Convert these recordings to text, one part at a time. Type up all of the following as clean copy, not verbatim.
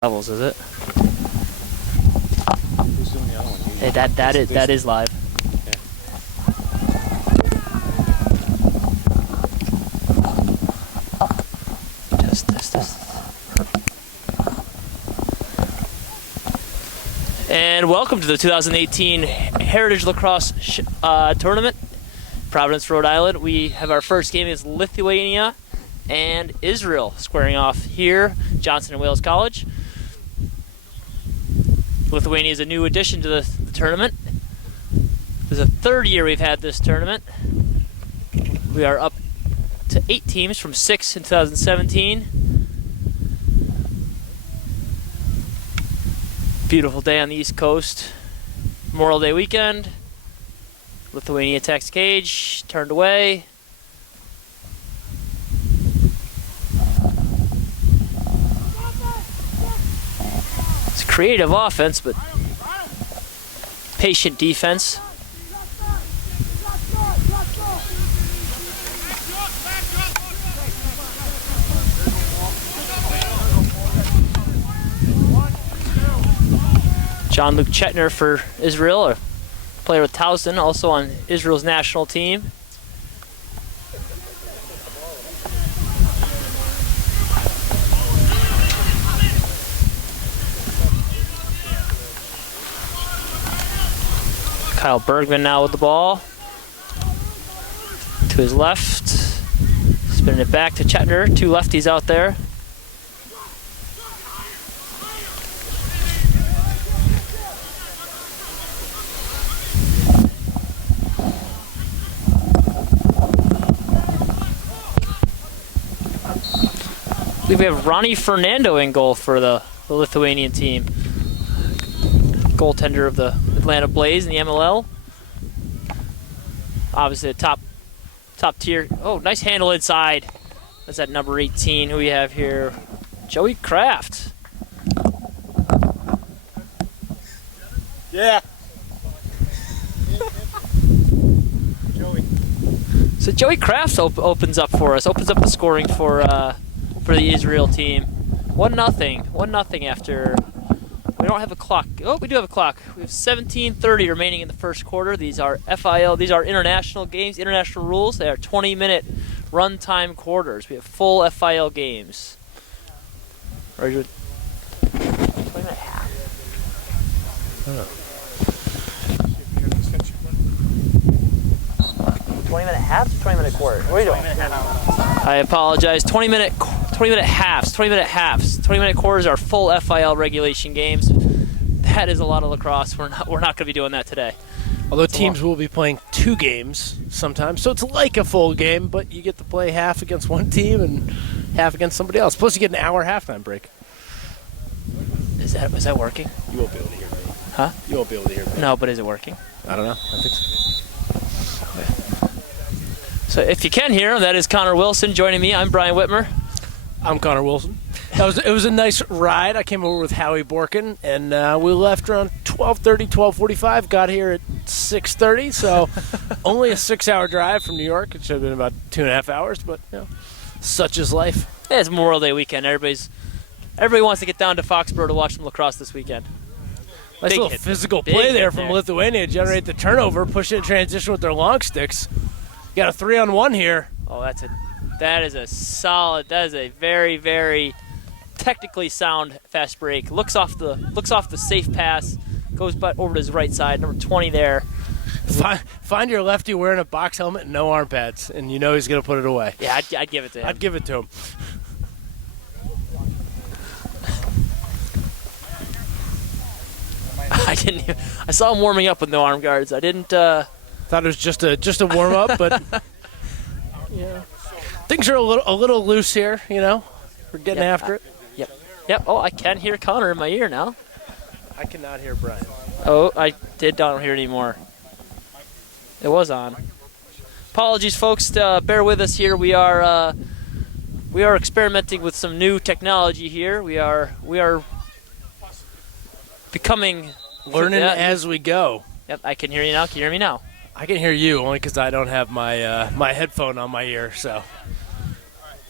Levels, is it? Who's doing the other one? Hey, that is live. Okay. Test. And welcome to the 2018 Heritage Lacrosse Tournament, Providence, Rhode Island. We have our first game against Lithuania and Israel squaring off here, Johnson and Wales College. Lithuania is a new addition to the tournament. This is the third year we've had this tournament. We are up to 8 teams from 6 in 2017. Beautiful day on the East Coast. Memorial Day weekend. Lithuania attacks cage, turned away. It's creative offense, but patient defense. John-Luke Chetner for Israel, a player with Towson, also on Israel's national team. Kyle Bergman now with the ball. To his left. Spinning it back to Chetner. 2 lefties out there. I believe we have Ronnie Fernando in goal for the Lithuanian team. Goaltender of the Atlanta Blaze in the MLL. Obviously a top tier. Oh, nice handle inside. That's at number 18. Who we have here? Joey Kraft. Yeah. Joey. So Joey Kraft opens up for us. Opens up the scoring for the Israel team. 1-0 after. We don't have a clock. Oh, we do have a clock. We have 17:30 remaining in the first quarter. These are FIL. These are international games, international rules. They are 20-minute runtime quarters. We have full FIL games. 20-minute half. 20-minute halves, 20-minute quarters. What are you doing? I apologize. 20-minute halves. 20-minute quarters are full FIL regulation games. That is a lot of lacrosse. We're not going to be doing that today. Although teams will be playing 2 games sometimes, so it's like a full game, but you get to play half against one team and half against somebody else. Plus, you get an hour halftime break. Is that working? You won't be able to hear me. Huh? You won't be able to hear me. No, but is it working? I don't know. I think so. So if you can hear him, that is Connor Wilson joining me. I'm Brian Whitmer. I'm Connor Wilson. It was a nice ride. I came over with Howie Borkin, and we left around 12:30, 12:45. Got here at 6:30, so only a 6-hour drive from New York. It should have been about 2.5 hours, but you know, such is life. Yeah, it's Memorial Day weekend. Everybody wants to get down to Foxborough to watch some lacrosse this weekend. Nice little physical play there from Lithuania to generate the turnover, push it in transition with their long sticks. Got a 3-on-1 here. Oh, that is a very, very technically sound fast break. Looks off the safe pass, goes over to his right side. Number 20 there. Find your lefty wearing a box helmet and no arm pads, and you know he's gonna put it away. Yeah, I'd give it to him. I'd give it to him. I saw him warming up with no arm guards. I didn't. Thought it was just a warm up, but yeah, things are a little loose here. You know, we're getting after it. Yep. Oh, I can hear Connor in my ear now. I cannot hear Brian. Oh, I don't hear it anymore. It was on. Apologies, folks. Bear with us here. We are experimenting with some new technology here. We are becoming learning as we go. Yep, I can hear you now. Can you hear me now? I can hear you only because I don't have my my headphone on my ear. So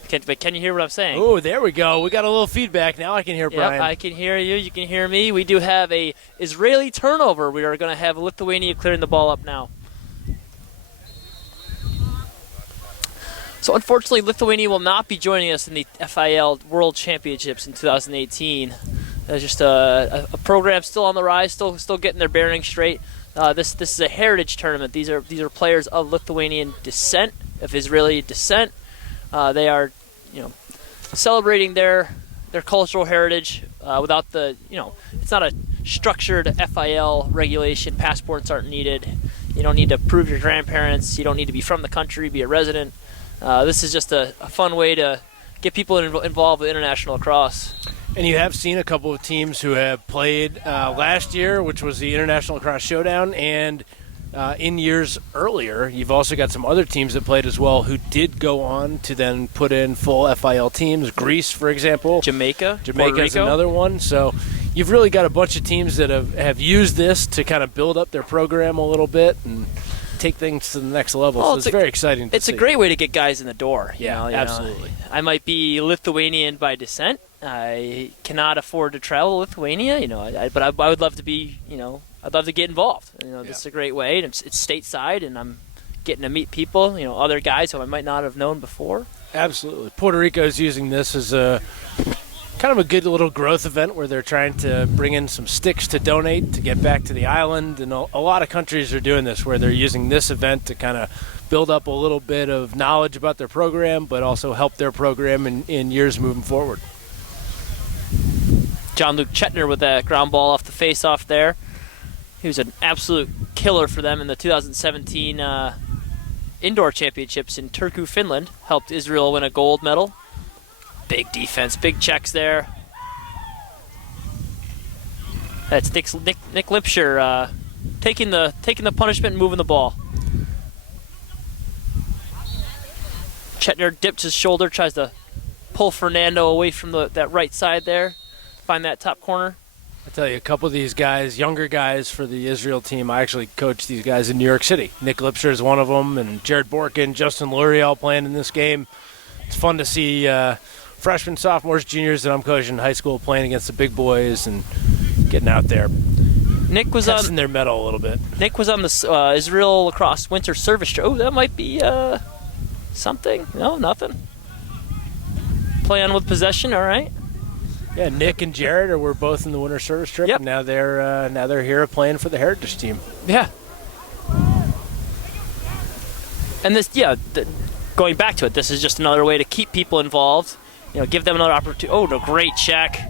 Can you hear what I'm saying? Oh, there we go. We got a little feedback now. I can hear Brian. Yep, I can hear you. You can hear me. We do have a Israeli turnover. We are going to have Lithuania clearing the ball up now. So unfortunately, Lithuania will not be joining us in the FIL World Championships in 2018. That's just a program still on the rise, still getting their bearings straight. This is a heritage tournament. These are players of Lithuanian descent, of Israeli descent. They are, celebrating their cultural heritage without the, it's not a structured FIL regulation. Passports aren't needed. You don't need to prove your grandparents. You don't need to be from the country, be a resident. This is just a fun way to get people involved with international lacrosse. And you have seen a couple of teams who have played last year, which was the International Lacrosse Showdown, and in years earlier, you've also got some other teams that played as well who did go on to then put in full FIL teams. Greece, for example. Jamaica is another one. So you've really got a bunch of teams that have used this to kind of build up their program a little bit and take things to the next level. So it's very exciting to see. It's a great way to get guys in the door. Yeah, absolutely. I might be Lithuanian by descent. I cannot afford to travel to Lithuania, but I would love to be, I'd love to get involved. This is a great way. It's stateside, and I'm getting to meet people, other guys who I might not have known before. Absolutely. Puerto Rico is using this as a kind of a good little growth event where they're trying to bring in some sticks to donate to get back to the island. And a lot of countries are doing this where they're using this event to kind of build up a little bit of knowledge about their program, but also help their program in years moving forward. John-Luke Chetner with that ground ball off the face-off there. He was an absolute killer for them in the 2017 Indoor Championships in Turku, Finland. Helped Israel win a gold medal. Big defense, big checks there. That's Nick Lipscher taking the punishment and moving the ball. Chetner dips his shoulder, tries to pull Fernando away from that right side there. Find that top corner. I tell you, a couple of these guys, younger guys for the Israel team, I actually coached these guys in New York City. Nick Lipscher is one of them, and Jared Borkin, Justin Luriel playing in this game. It's fun to see freshmen, sophomores, juniors that I'm coaching in high school playing against the big boys and getting out there. Nick was testing their mettle a little bit. Nick was on the Israel Lacrosse Winter Service Trip. Oh, that might be something. No, nothing. Play on with possession. All right. Yeah, Nick and Jared were both in the Winter Service Trip. Yep. And now they're here playing for the Heritage team. Yeah. And this, going back to it, this is just another way to keep people involved. Give them another opportunity. Oh, no, great check.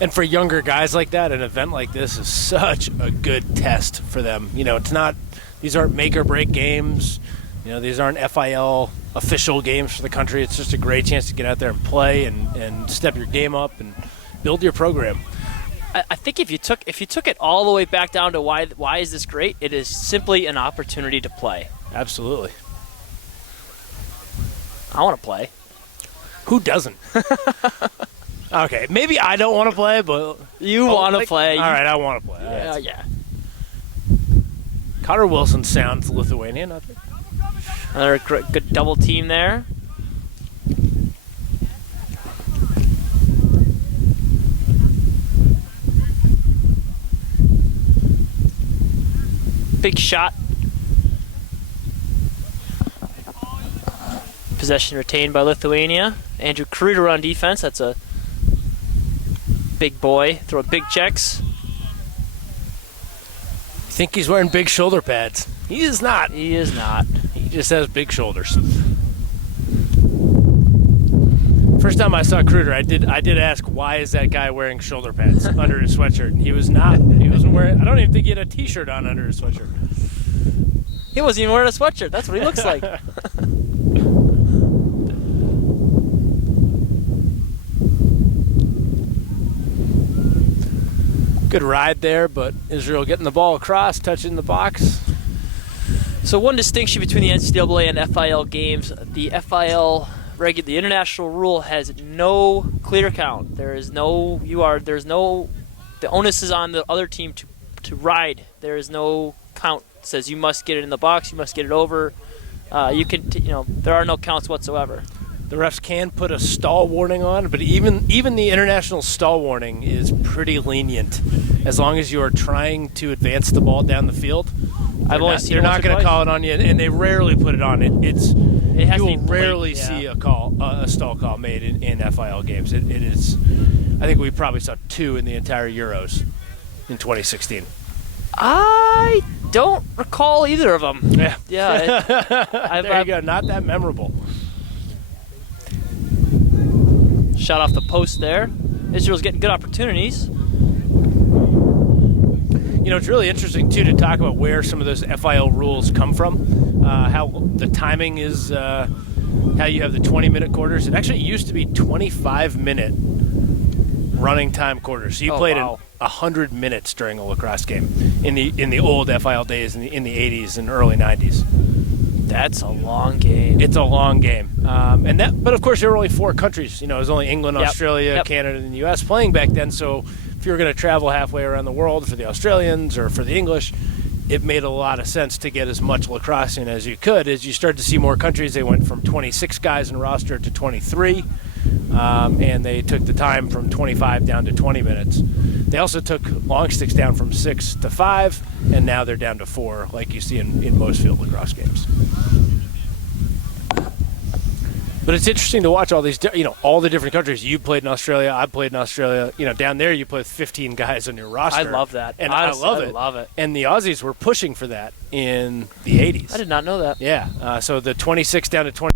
And for younger guys like that, an event like this is such a good test for them. These aren't make or break games. These aren't FIL official games for the country. It's just a great chance to get out there and play and step your game up and build your program. I think if you took it all the way back down to why is this great, it is simply an opportunity to play. Absolutely. I want to play. Who doesn't? Okay, maybe I don't want to play, but you want to play. All right, I want to play. Yeah. Connor Wilson sounds Lithuanian, I think. Another good double team there. Big shot. Possession retained by Lithuania. Andrew Kruder on defense. That's a big boy. Throwing big checks. You think he's wearing big shoulder pads? He is not. He is not. He just has big shoulders. First time I saw Kruder, I did ask, why is that guy wearing shoulder pads under his sweatshirt? And he was not. He wasn't wearing. I don't even think he had a T-shirt on under his sweatshirt. He wasn't even wearing a sweatshirt. That's what he looks like. Good ride there, but Israel getting the ball across, touching the box. So one distinction between the NCAA and FIL games, the FIL the international rule has no clear count. The onus is on the other team to ride. There is no count says you must get it in the box, you must get it over. There are no counts whatsoever. The refs can put a stall warning on, but even the international stall warning is pretty lenient, as long as you are trying to advance the ball down the field. They're not going to call it on you, and they rarely put it on. You will rarely see a stall call made in FIL games. It is. I think we probably saw 2 in the entire Euros in 2016. I don't recall either of them. Yeah. There you go. Not that memorable. Shot off the post there. Israel's getting good opportunities. It's really interesting, too, to talk about where some of those FIL rules come from, how the timing is, how you have the 20-minute quarters. It actually used to be 25-minute running time quarters. So you played 100 minutes during a lacrosse game in the old FIL days in the 80s and early 90s. That's a long game. It's a long game. But of course, there were only 4 countries. It was only England, Australia, Canada, and the U.S. playing back then. So if you were going to travel halfway around the world for the Australians or for the English, it made a lot of sense to get as much lacrosse in as you could. As you started to see more countries, they went from 26 guys in roster to 23, and they took the time from 25 down to 20 minutes. They also took long sticks down from 6 to 5, and now they're down to 4, like you see in most field lacrosse games. But it's interesting to watch all these, all the different countries. You played in Australia. I played in Australia. Down there you play with 15 guys on your roster. I love that. And honestly, I love it. And the Aussies were pushing for that in the 80s. I did not know that. Yeah. So the 26 down to 20.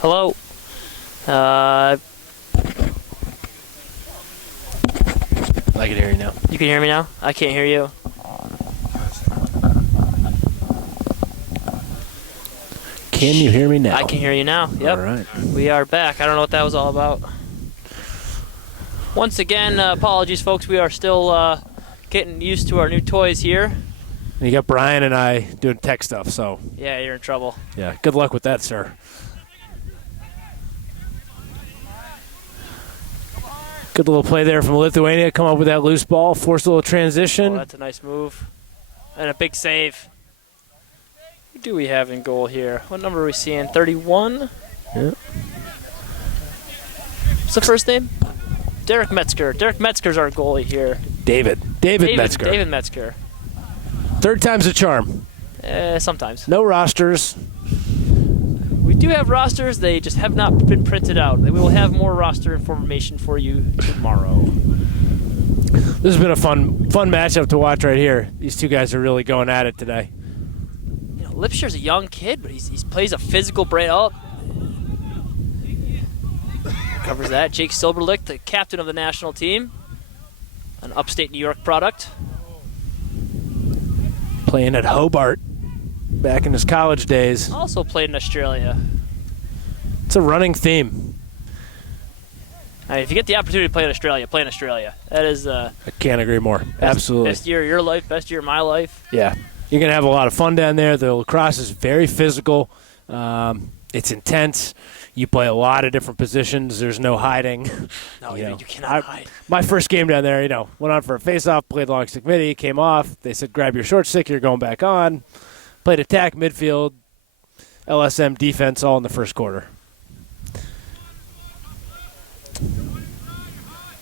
Hello. I can hear you now. You can hear me now? I can't hear you. Can you hear me now? I can hear you now. Yep. All right. We are back. I don't know what that was all about. Once again, apologies, folks. We are still getting used to our new toys here. And you got Brian and I doing tech stuff, so. Yeah, you're in trouble. Yeah, good luck with that, sir. Good little play there from Lithuania. Come up with that loose ball. Force a little transition. Oh, that's a nice move. And a big save. Who do we have in goal here? What number are we seeing? 31? Yeah. What's the first name? Derek Metzger. Derek Metzger's our goalie here. David Metzger. David Metzger. 3rd time's a charm. Sometimes. No rosters. We do have rosters. They just have not been printed out. We will have more roster information for you tomorrow. This has been a fun matchup to watch right here. These two guys are really going at it today. Lipscher's a young kid, but he plays a physical brand. Oh, covers that. Jake Silberlich, the captain of the national team, an upstate New York product. Playing at Hobart back in his college days. Also played in Australia. It's a running theme. If you get the opportunity to play in Australia, play in Australia. That is I can't agree more. Absolutely. Best year of your life, best year of my life. Yeah. You're going to have a lot of fun down there. The lacrosse is very physical. It's intense. You play a lot of different positions. There's no hiding. No, you cannot hide. My first game down there, went on for a face-off, played long stick midi, came off. They said, grab your short stick, you're going back on. Played attack, midfield, LSM, defense, all in the first quarter.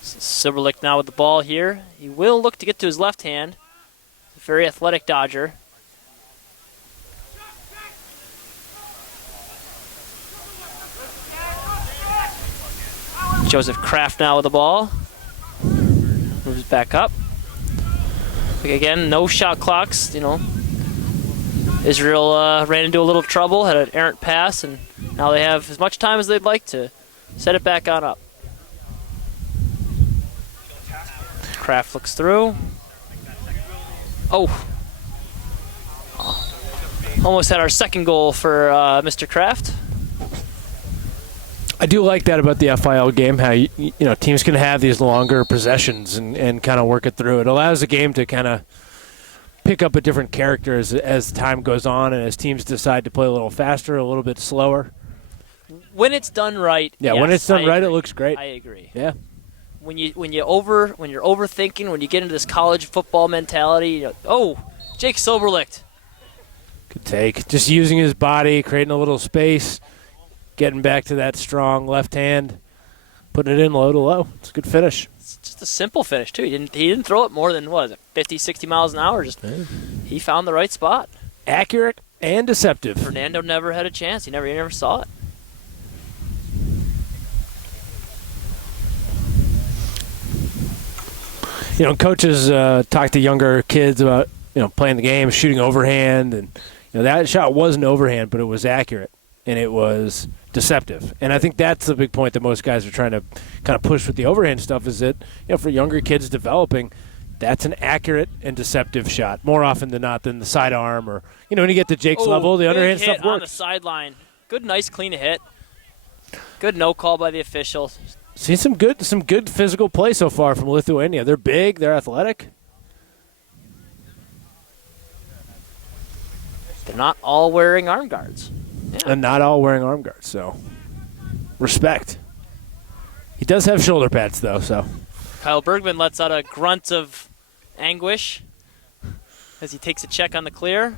Silberlich now with the ball here. He will look to get to his left hand. Very athletic dodger. Joseph Kraft now with the ball. Moves back up. Again, no shot clocks, Israel ran into a little trouble, had an errant pass, and now they have as much time as they'd like to set it back on up. Kraft looks through. Oh. Almost had our second goal for Mr. Kraft. I do like that about the FIL game, how teams can have these longer possessions and kind of work it through. It allows the game to kind of pick up a different character as time goes on and as teams decide to play a little faster, a little bit slower. When it's done right, yeah, yes, when it's done I right, agree. it looks great. I agree. Yeah. When you're overthinking, when you get into this college football mentality, Jake Soberlicht. Good take. Just using his body, creating a little space, getting back to that strong left hand, putting it in low to low. It's a good finish. It's just a simple finish too. He didn't throw it more than 50, 60 miles an hour. He found the right spot. Accurate and deceptive. Fernando never had a chance. He never saw it. Coaches talk to younger kids about playing the game, shooting overhand, and that shot wasn't overhand, but it was accurate and it was deceptive. And I think that's the big point that most guys are trying to kind of push with the overhand stuff is that for younger kids developing, that's an accurate and deceptive shot more often than not than the sidearm or when you get to Jake's level, the underhand hit stuff works. On the sideline, good, nice, clean hit. Good no call by the official. Seen some good physical play so far from Lithuania. They're big, they're athletic. They're not all wearing arm guards. Yeah. And not all wearing arm guards, so respect. He does have shoulder pads, though, so. Kyle Bergman lets out a grunt of anguish as he takes a check on the clear.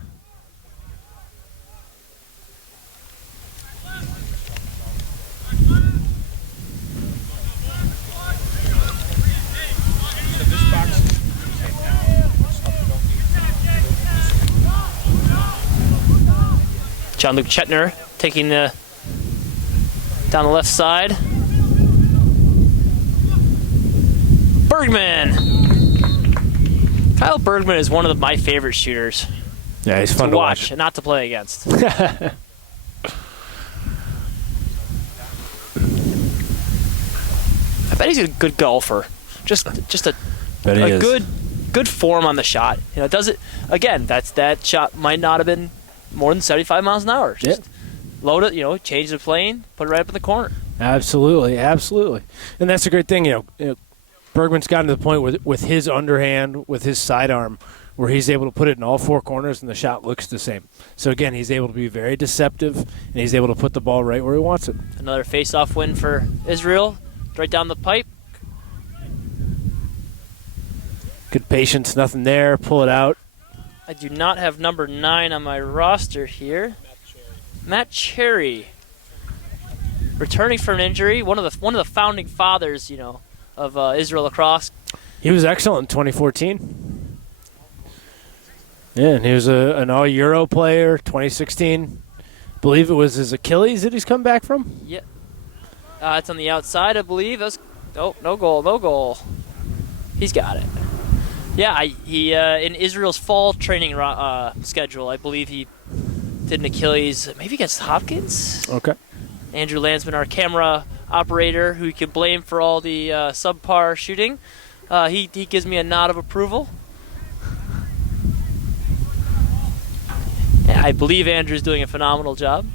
John-Luke Chetner taking down the left side. Bergman! Kyle Bergman is one of my favorite shooters. Yeah, he's fun to watch. And not to play against. I bet he's a good golfer. Just a good form on the shot. Does it again? That shot might not have been more than 75 miles an hour. Just load it, change the plane, put it right up in the corner. Absolutely. And that's a great thing. Bergman's gotten to the point with his underhand, with his sidearm, where he's able to put it in all four corners and the shot looks the same. So, again, he's able to be very deceptive, and he's able to put the ball right where he wants it. Another face-off win for Israel, right down the pipe. Good patience, nothing there, pull it out. I do not have number 9 on my roster here. Matt Cherry, returning from an injury, one of the founding fathers, of Israel Lacrosse. He was excellent in 2014. Yeah, and he was an All-Euro player, 2016. I believe it was his Achilles that he's come back from. Yeah, it's on the outside, I believe. No goal. He's got it. Yeah, he in Israel's fall training schedule, I believe he did an Achilles, maybe against Hopkins. Okay. Andrew Landsman, our camera operator, who you can blame for all the subpar shooting, he gives me a nod of approval. Yeah, I believe Andrew's doing a phenomenal job.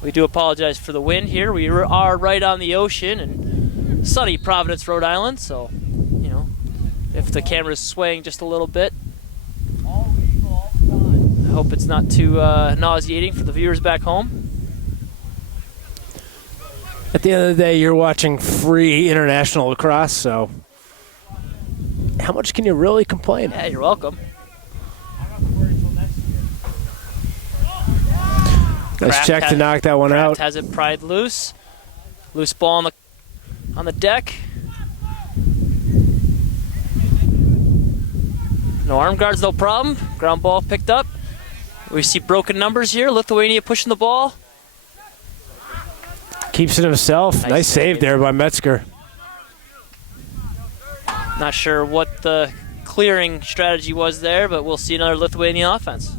We do apologize for the wind here. We are right on the ocean in sunny Providence, Rhode Island, so if the camera's swaying just a little bit, I hope it's not too nauseating for the viewers back home. At the end of the day, you're watching free international lacrosse, so how much can you really complain? Yeah, you're welcome. Nice check to knock that one out. Has it pried loose. Loose ball on the deck. No arm guards, no problem. Ground ball picked up. We see broken numbers here. Lithuania pushing the ball. Keeps it himself. Nice save there by Metzger. Not sure what the clearing strategy was there, but we'll see another Lithuanian offense.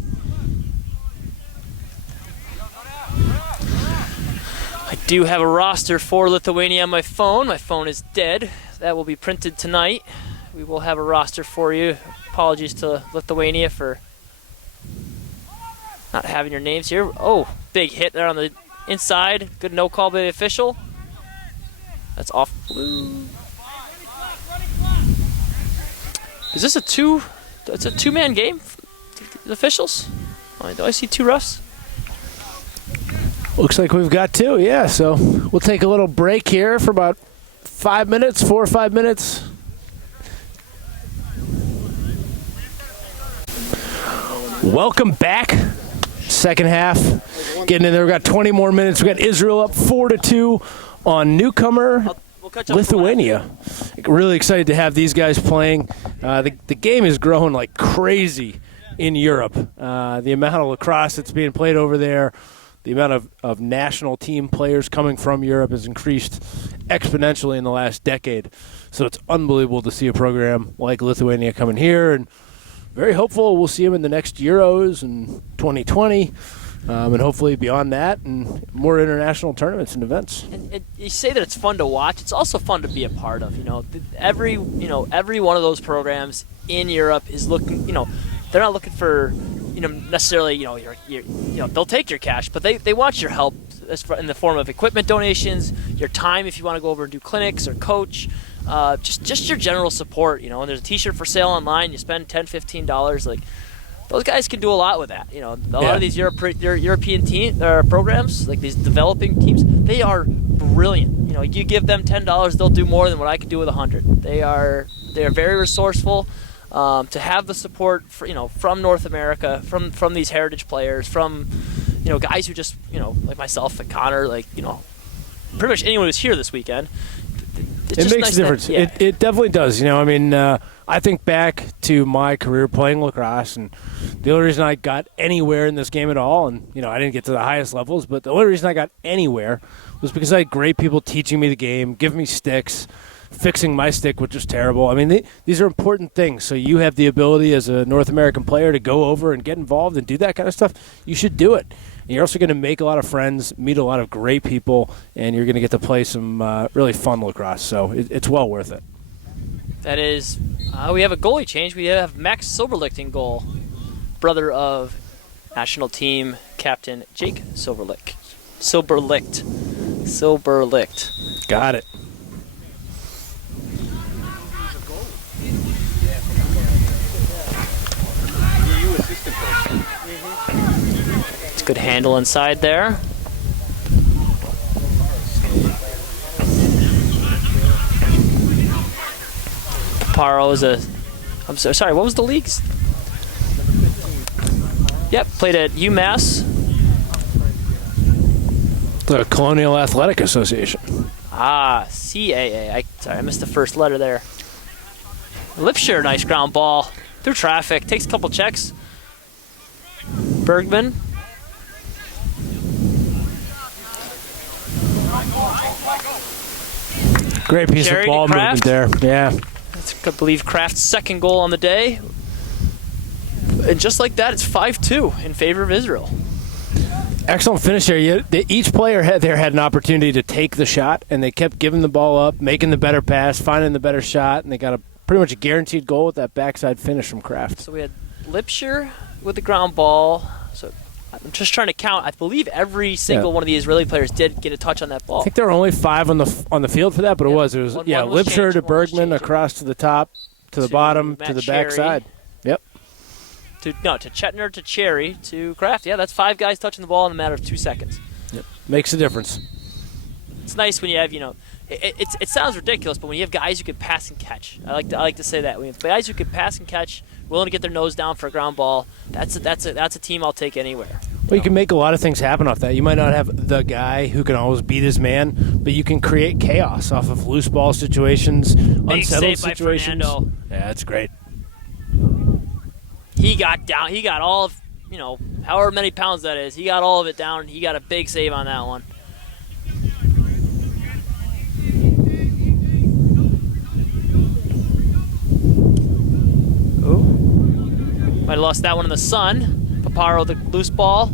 I do have a roster for Lithuania on my phone. My phone is dead. That will be printed tonight. We will have a roster for you. Apologies to Lithuania for Not having your names here. Oh, big hit there on the inside. Good no call by the official. That's off blue. Is this a two? It's a two-man game. The officials. Do I see two refs? Looks like we've got two. Yeah. So we'll take a little break here for about 5 minutes, 4 or 5 minutes. Welcome back. Second half. Getting in there. We've got 20 more minutes. We've got Israel up 4-2 on newcomer We'll catch up Lithuania. Really excited to have these guys playing. The game is growing like crazy in Europe. The amount of lacrosse that's being played over there, the amount of national team players coming from Europe has increased exponentially in the last decade. So it's unbelievable to see a program like Lithuania coming here, and very hopeful we'll see them in the next Euros in 2020, and hopefully beyond that, and more international tournaments and events. And you say that it's fun to watch. It's also fun to be a part of. Every one of those programs in Europe is looking. They're not looking for, necessarily. They'll take your cash, but they want your help in the form of equipment donations, your time if you want to go over and do clinics or coach. Just your general support, and there's a T-shirt for sale online. You spend $10, $15, like those guys can do a lot with that. A lot of these European programs, like these developing teams, they are brilliant. You give them $10, they'll do more than what I could do with $100. They are very resourceful. To have the support from North America, from these heritage players, from guys who just like myself and Connor, pretty much anyone who's here this weekend. It makes a difference. It definitely does. I think back to my career playing lacrosse, and the only reason I got anywhere in this game at all, and I didn't get to the highest levels, but the only reason I got anywhere was because I had great people teaching me the game, giving me sticks, fixing my stick, which was terrible. These are important things. So you have the ability as a North American player to go over and get involved and do that kind of stuff. You should do it. And you're also going to make a lot of friends, meet a lot of great people, and you're going to get to play some really fun lacrosse. So it's well worth it. That is, we have a goalie change. We have Max Soberlicht in goal, brother of national team captain Jake Soberlicht. Got it. It's a good handle inside there. Paro is I'm sorry, what was the leagues? Yep, played at UMass. The Colonial Athletic Association. CAA. I missed the first letter there. Lipshire, nice ground ball. Through traffic, takes a couple checks. Bergman. Great piece Cherry of ball movement there. Yeah. That's, I believe, Kraft's second goal on the day. And just like that, it's 5-2 in favor of Israel. Excellent finish there. Each player had an opportunity to take the shot, and they kept giving the ball up, making the better pass, finding the better shot, and they got pretty much a guaranteed goal with that backside finish from Kraft. So we had Lipshire with the ground ball. So I'm just trying to count. I believe every single one of the Israeli players did get a touch on that ball. I think there were only 5 on the field for that, but it was Lipshire to Bergman, across to the top, to the bottom, to the backside. Yep. To Chetner, to Cherry, to Kraft. Yeah, that's 5 guys touching the ball in a matter of 2 seconds. Yep. Makes a difference. It's nice when you have, it sounds ridiculous, but when you have guys who can pass and catch. I like to say that. When you have guys who can pass and catch, willing to get their nose down for a ground ball, that's a team I'll take anywhere. Well, you can make a lot of things happen off that. You might not have the guy who can always beat his man, but you can create chaos off of loose ball situations, Big unsettled save by situations. Fernando. Yeah, that's great. He got down. He got all of, however many pounds that is. He got all of it down. He got a big save on that one. Ooh. Might have lost that one in the sun. Paparo, the loose ball.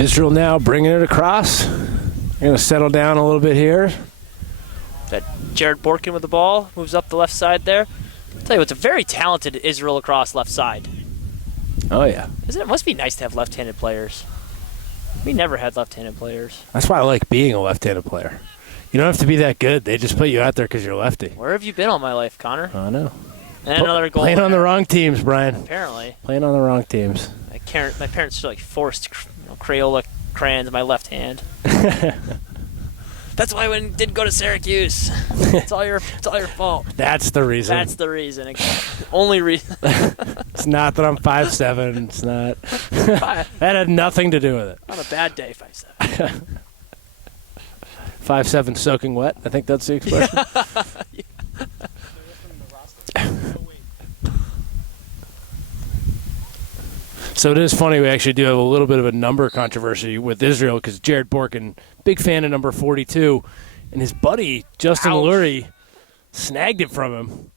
Israel now bringing it across. They're going to settle down a little bit here. That Jared Borkin with the ball moves up the left side there. I'll tell you, it's a very talented Israel Lacrosse left side. Oh, yeah. Isn't it? Must be nice to have left-handed players. We never had left-handed players. That's why I like being a left-handed player. You don't have to be that good. They just put you out there because you're lefty. Where have you been all my life, Connor? I know. And another goal. Playing on the wrong teams, Brian. Apparently. Playing on the wrong teams. My parents like forced Crayola crayons in my left hand. That's why I didn't go to Syracuse. It's all your fault. That's the reason. That's the reason. Only reason. It's not that I'm 5'7". It's not. That had nothing to do with it. On a bad day, 5'7". 5'7" soaking wet. I think that's the expression. So it is funny, we actually do have a little bit of a number controversy with Israel because Jared Borkin, big fan of number 42, and his buddy, Justin Lurie, snagged it from him.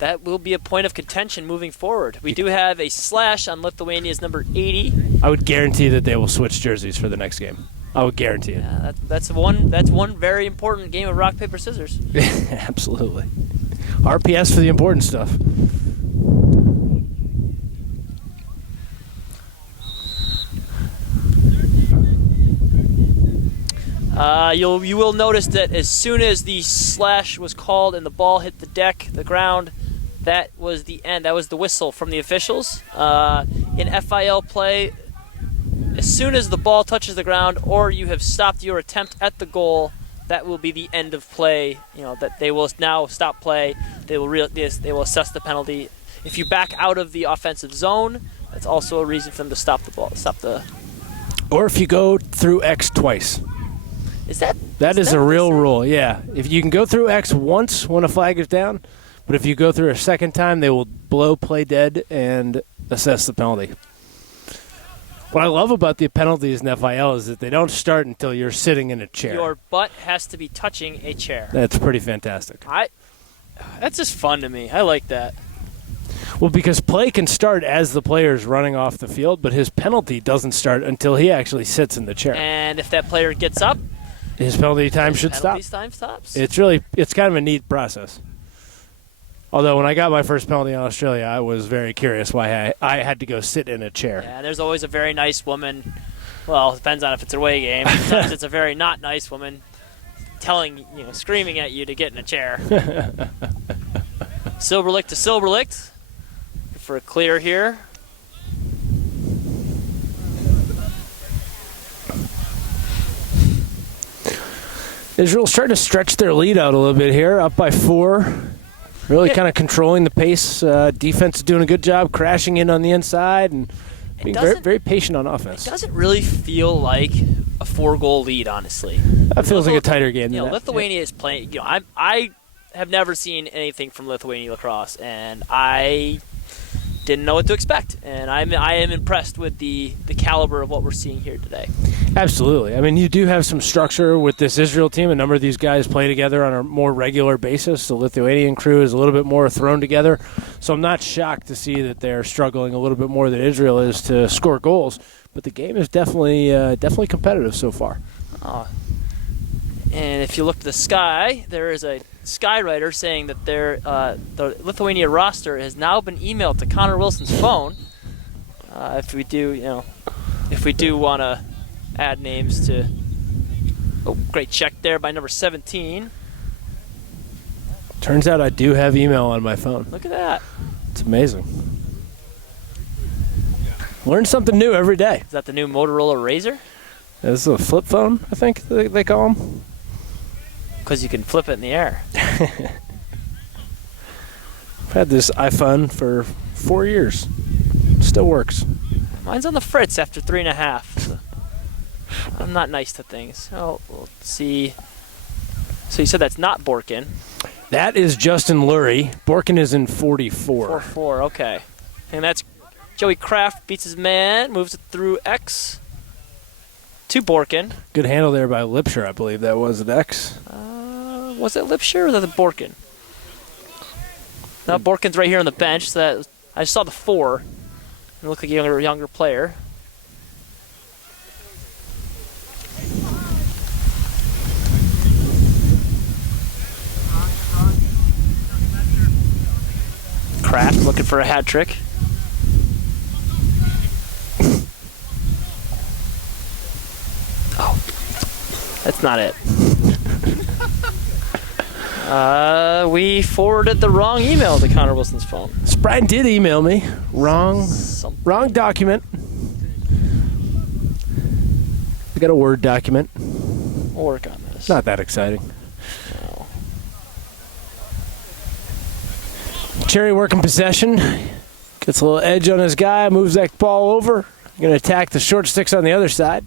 That will be a point of contention moving forward. We do have a slash on Lithuania's number 80. I would guarantee that they will switch jerseys for the next game. I would guarantee it. Yeah, that's one very important game of rock, paper, scissors. Absolutely. RPS for the important stuff. You will notice that as soon as the slash was called and the ball hit the ground, that was the end. That was the whistle from the officials. In FIL play, as soon as the ball touches the ground or you have stopped your attempt at the goal, that will be the end of play. You know that they will now stop play. They will assess the penalty. If you back out of the offensive zone, that's also a reason for them to stop the ball. Or if you go through X twice. That is a real rule, yeah. If you can go through X once when a flag is down, but if you go through a second time, they will blow play dead and assess the penalty. What I love about the penalties in FIL is that they don't start until you're sitting in a chair. Your butt has to be touching a chair. That's pretty fantastic. That's just fun to me. I like that. Well, because play can start as the player's running off the field, but his penalty doesn't start until he actually sits in the chair. And if that player gets up, his penalty time should stop. Penalty time stops. It's kind of a neat process. Although when I got my first penalty in Australia, I was very curious why I had to go sit in a chair. Yeah, there's always a very nice woman. Well, it depends on if it's a away game. Sometimes it's a very not nice woman screaming at you to get in a chair. Silberlicht to Silberlicht for a clear here. Israel's starting to stretch their lead out a little bit here, up by 4. Really kind of controlling the pace. Defense is doing a good job crashing in on the inside and being very, very patient on offense. It doesn't really feel like a 4-goal lead, honestly. That feels like a tighter game. Lithuania is playing. I have never seen anything from Lithuania lacrosse, and I didn't know what to expect. And I am impressed with the caliber of what we're seeing here today. Absolutely. I mean, you do have some structure with this Israel team. A number of these guys play together on a more regular basis. The Lithuanian crew is a little bit more thrown together. So I'm not shocked to see that they're struggling a little bit more than Israel is to score goals. But the game is definitely competitive so far. And if you look to the sky, there is a skywriter saying that the Lithuania roster has now been emailed to Connor Wilson's phone. If we do want to add names to. Oh, great check there by number 17. Turns out I do have email on my phone. Look at that. It's amazing. Learn something new every day. Is that the new Motorola Razr? This is a flip phone, I think they call them. Because you can flip it in the air. I've had this iPhone for 4 years. Still works. Mine's on the fritz after 3.5. So I'm not nice to things. Oh, we'll see. So you said that's not Borkin. That is Justin Lurie. Borkin is in 44. 4-4, okay. And that's Joey Kraft beats his man, moves it through X to Borkin. Good handle there by Lipscher, I believe that was at X. Was it Lipscher or was that the Borkin? No, Borkin's right here on the bench. So I just saw the 4. You look like a younger player. Kraft looking for a hat trick. Oh, that's not it. We forwarded the wrong email to Connor Wilson's phone. Brian did email me. Wrong document. I got a Word document. We'll work on this. Not that exciting. No. Cherry working possession. Gets a little edge on his guy. Moves that ball over. Going to attack the short sticks on the other side.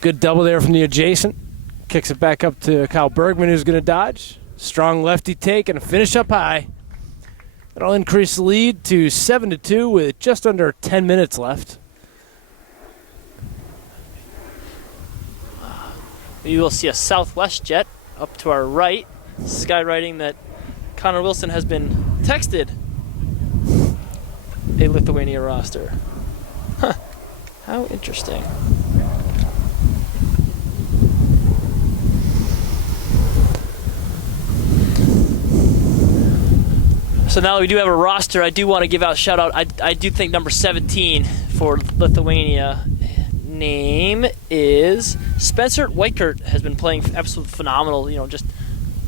Good double there from the adjacent. Kicks it back up to Kyle Bergman, who's going to dodge. Strong lefty take and a finish up high. That'll increase the lead to 7-2 with just under 10 minutes left. You will see a southwest jet up to our right, skywriting that Connor Wilson has been texted a Lithuania roster. Huh. How interesting. So now that we do have a roster, I do want to give out a shout out. I do think number 17 for Lithuania name is Spencer Weichert. Has been playing absolutely phenomenal. You know, just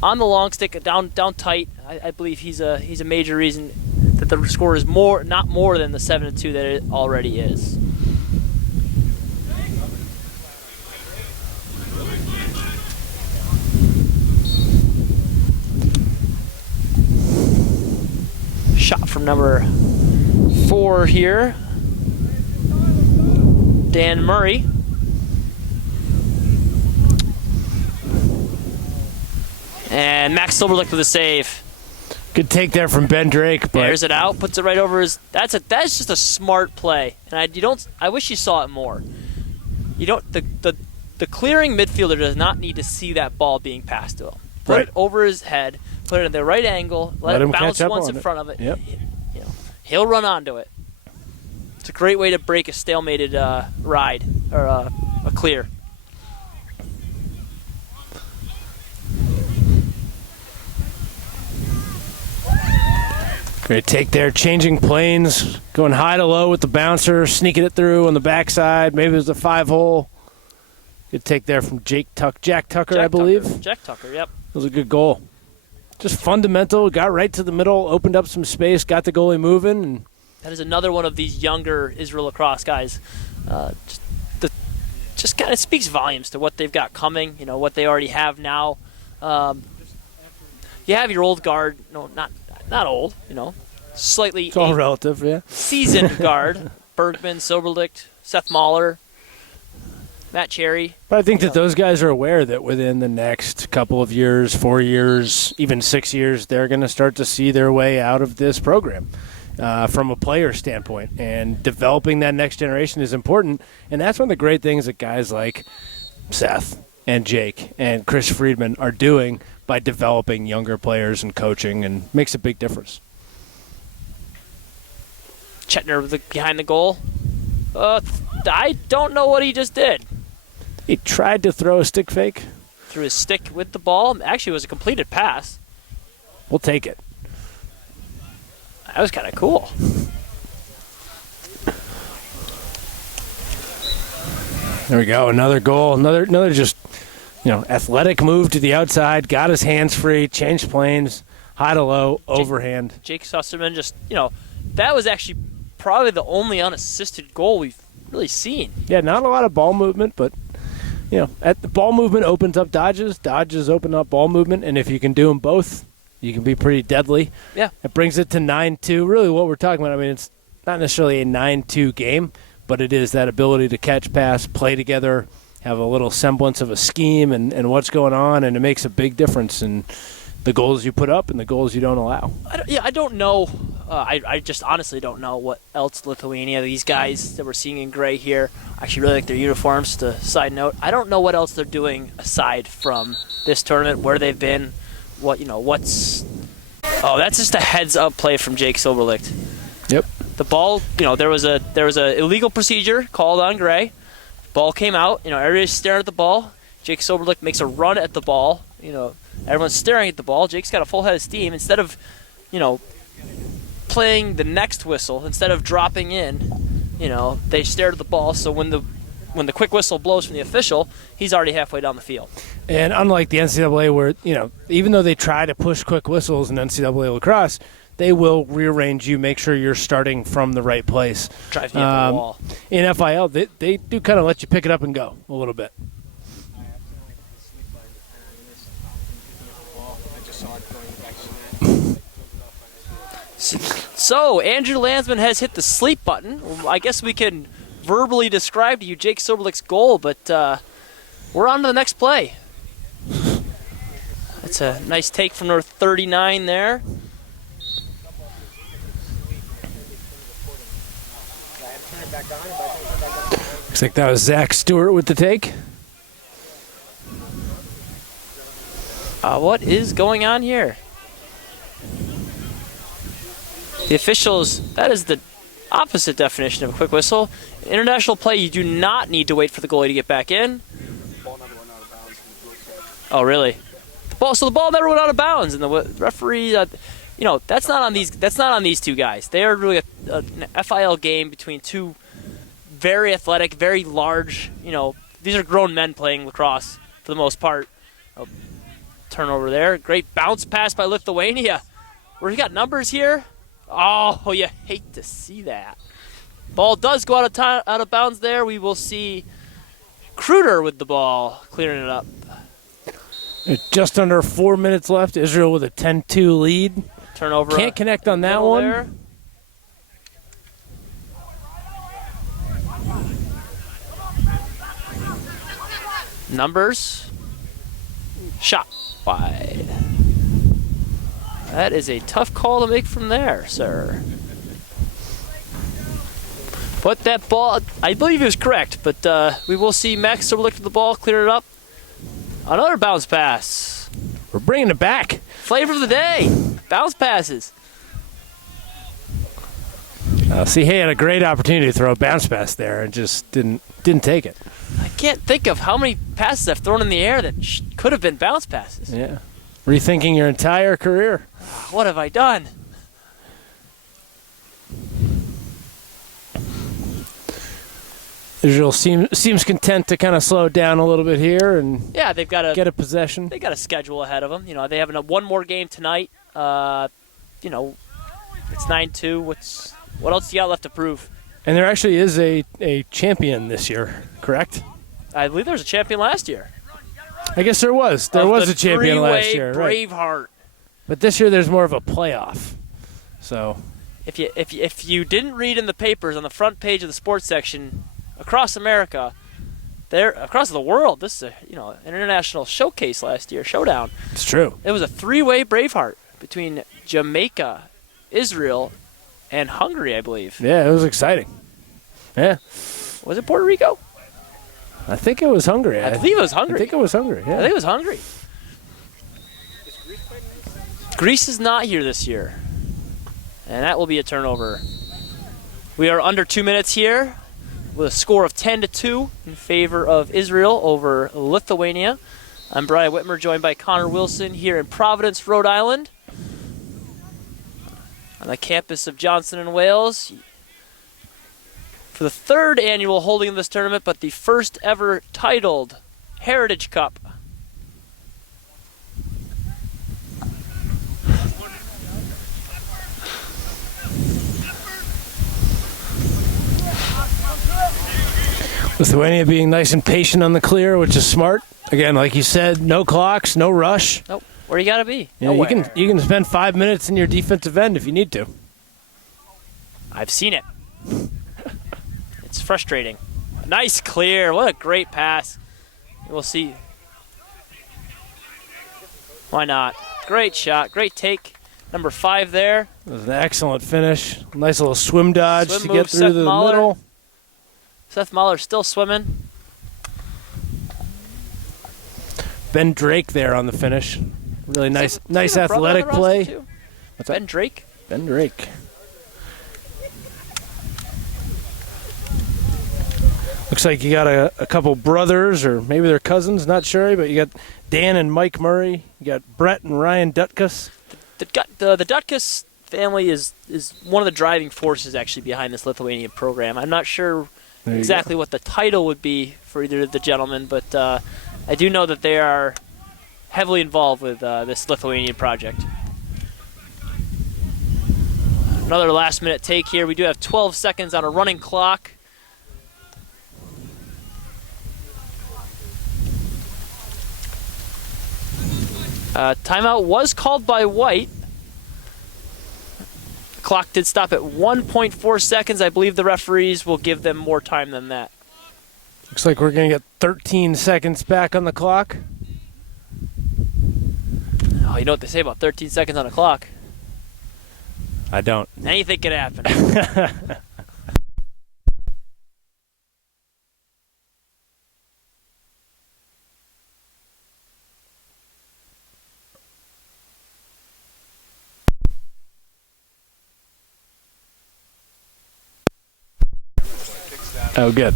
on the long stick, down tight. I believe he's a major reason that the score is not more than the 7-2 that it already is. Shot from number 4 here, Dan Murray. And Max Silverlick with a save. Good take there from Ben Drake. But Airs it out, puts it right over his. That's just a smart play, and I wish you saw it more. You don't. The clearing midfielder does not need to see that ball being passed to him. Put it over his head. Put it in the right angle. Let it bounce once in front of it. Yep. You know, he'll run onto it. It's a great way to break a stalemated ride or a clear. Great take there. Changing planes. Going high to low with the bouncer. Sneaking it through on the backside. Maybe it was a 5-hole. Good take there from Jack Tucker, I believe. Jack Tucker, yep. It was a good goal. Just fundamental. Got right to the middle. Opened up some space. Got the goalie moving. And that is another one of these younger Israel Lacrosse guys. Just kind of speaks volumes to what they've got coming. You know what they already have now. You have your old guard. No, not old. You know, slightly. It's all relative, yeah. Seasoned guard. Bergman, Soberlicht, Seth Mahler, Matt Cherry. But I think that those guys are aware that within the next couple of years, 4 years, even 6 years, they're going to start to see their way out of this program from a player standpoint. And developing that next generation is important. And that's one of the great things that guys like Seth and Jake and Chris Friedman are doing by developing younger players and coaching, and makes a big difference. Chetner behind the goal. I don't know what he just did. He tried to throw a stick fake. Threw his stick with the ball. Actually, it was a completed pass. We'll take it. That was kind of cool. There we go. Another goal. Another just, athletic move to the outside. Got his hands free. Changed planes. High to low. Overhand. Jake Susterman just, that was actually probably the only unassisted goal we've really seen. Yeah, not a lot of ball movement, but at the ball movement opens up dodges. Dodges open up ball movement, and if you can do them both, you can be pretty deadly. Yeah. It brings it to 9-2. Really what we're talking about, it's not necessarily a 9-2 game, but it is that ability to catch, pass, play together, have a little semblance of a scheme and what's going on, and it makes a big difference in the goals you put up and the goals you don't allow. I don't know. I just honestly don't know what else Lithuania, these guys that we're seeing in gray here, I actually really like their uniforms, to side note. I don't know what else they're doing aside from this tournament, where they've been, what's... Oh, that's just a heads-up play from Jake Silverlicht. Yep. The ball, there was a illegal procedure called on Gray. Ball came out. Everybody's staring at the ball. Jake Soberlick makes a run at the ball. Everyone's staring at the ball. Jake's got a full head of steam. Instead of, playing the next whistle, instead of dropping in, they stared at the ball. So when the quick whistle blows from the official, he's already halfway down the field. And unlike the NCAA where, even though they try to push quick whistles in NCAA lacrosse, they will rearrange you, make sure you're starting from the right place. Drives me up the wall. In FIL, they do kind of let you pick it up and go a little bit. So, Andrew Landsman has hit the sleep button. I guess we can verbally describe to you Jake Soberlick's goal, but we're on to the next play. That's a nice take from number 39 there. Looks like that was Zach Stewart with the take. What is going on here? The officials, that is the opposite definition of a quick whistle. In international play, you do not need to wait for the goalie to get back in. Oh, really? So the ball never went out of bounds, and the referee, that's not on these two guys. They are really an FIL game between two very athletic, very large. These are grown men playing lacrosse for the most part. Turnover there. Great bounce pass by Lithuania. We got numbers here. Oh, you hate to see that. Ball does go out of bounds there. We will see Kruder with the ball, clearing it up. Just under 4 minutes left. Israel with a 10-2 lead. Turnover. Can't connect on that one. There. Numbers. Shot wide. That is a tough call to make from there, sir. But that ball, I believe he was correct, but we will see Max Soberlick with the ball, clear it up. Another bounce pass. We're bringing it back. Flavor of the day, bounce passes. See, he had a great opportunity to throw a bounce pass there and just didn't take it. I can't think of how many passes I've thrown in the air that could have been bounce passes. Yeah. Rethinking your entire career. What have I done? Israel seems content to kind of slow down a little bit here and they've got get a possession. They got a schedule ahead of them. They have one more game tonight. It's 9-2. What else do you got left to prove? And there actually is a champion this year, correct? I believe there was a champion last year. I guess there was. There was a champion last year, Braveheart. right? But this year there's more of a playoff. So, if you didn't read in the papers on the front page of the sports section across America, across the world, this is an international showcase last year, showdown. It's true. It was a three-way Braveheart between Jamaica, Israel, and Hungary, I believe. Yeah, it was exciting. Yeah. Was it Puerto Rico? I think it was Hungary. I believe it was Hungary. I think it was Hungary, yeah. I think it was Hungary. Greece is not here this year. And that will be a turnover. We are under 2 minutes here with a score of 10-2 in favor of Israel over Lithuania. I'm Brian Whitmer, joined by Connor Wilson here in Providence, Rhode Island, on the campus of Johnson & Wales, for the third annual holding of this tournament, but the first ever titled Heritage Cup. Lithuania being nice and patient on the clear, which is smart. Again, like you said, no clocks, no rush. Nope. Where you gotta be. Yeah, you can spend 5 minutes in your defensive end if you need to. I've seen it. It's frustrating. Nice clear. What a great pass. We'll see. Why not? Great shot. Great take. Number 5 there. It was an excellent finish. Nice little swim dodge Swim to move, get through Seth the Mahler. middle. Seth Mahler still swimming. Ben Drake there on the finish. Really nice Is he the brother athletic on the roster play. too? What's that? Ben Drake? Ben Drake. Looks like you got a couple brothers, or maybe they're cousins, not sure, but you got Dan and Mike Murray. You got Brett and Ryan Dutkus. The Dutkus family is one of the driving forces actually behind this Lithuanian program. I'm not sure exactly what the title would be for either of the gentlemen, but I do know that they are heavily involved with this Lithuanian project. Another last-minute take here. We do have 12 seconds on a running clock. Timeout was called by White. The clock did stop at 1.4 seconds. I believe the referees will give them more time than that. Looks like we're going to get 13 seconds back on the clock. Oh, you know what they say about 13 seconds on a clock? I don't. Anything could happen. Oh, good.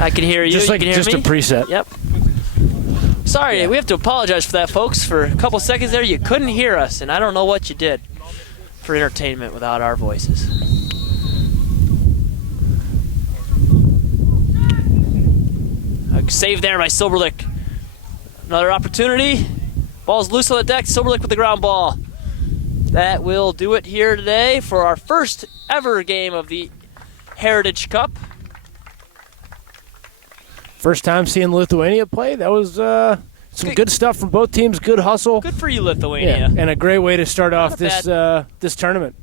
I can hear you. Just like you can hear just me? a preset. Yep. Sorry, we have to apologize for that, folks. For a couple seconds there, you couldn't hear us, and I don't know what you did for entertainment without our voices. Save there by Silberlich. Another opportunity. Ball's loose on the deck. Silberlich with the ground ball. That will do it here today for our first ever game of the Heritage Cup. First time seeing Lithuania play. That was some good stuff from both teams. Good hustle. Good for you, Lithuania. Yeah, and a great way to start off Not this tournament.